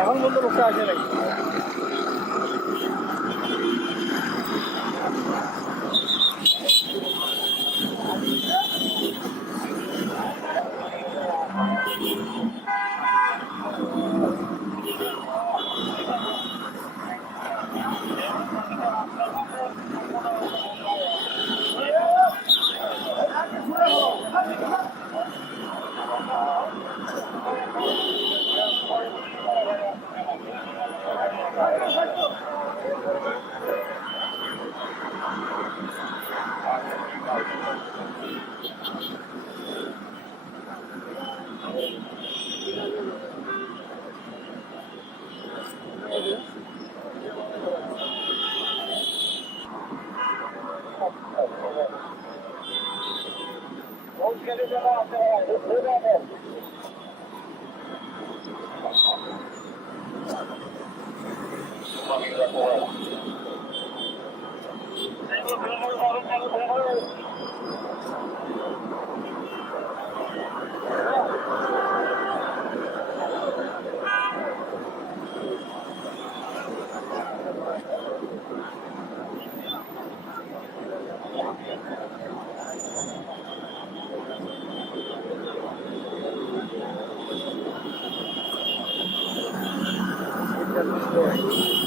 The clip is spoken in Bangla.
এখন বলতে লোকটা আসে নাকি Thank you. что